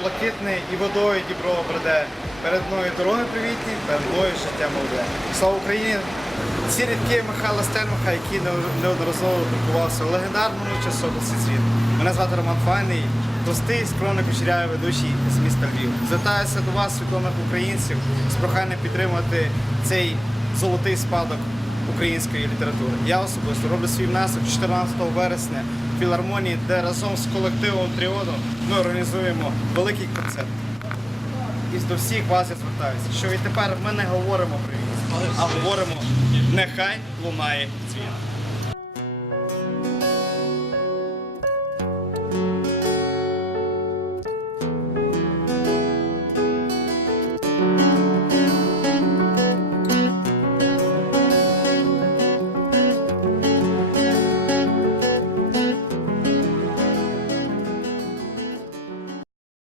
блакитне і водою Діброва бреде. Перед мною дороги привітні, перед мною життя молоде. Слава Україні! Ці рідки Михайла Стельмаха, який неодноразово друкувався в легендарному часописі «Світ». Мене звати Роман Файний, простий, скромний кучерявий ведучий з міста Львів. Звертаюся до вас, свідомих українців, з проханням підтримувати цей золотий спадок української літератури. Я особисто роблю свій внесок 14 вересня в філармонії, де разом з колективом Тріоном ми організуємо великий концерт. І до всіх вас я звертаюся, що і тепер ми не говоримо про війну, а говоримо нехай лунає дзвін.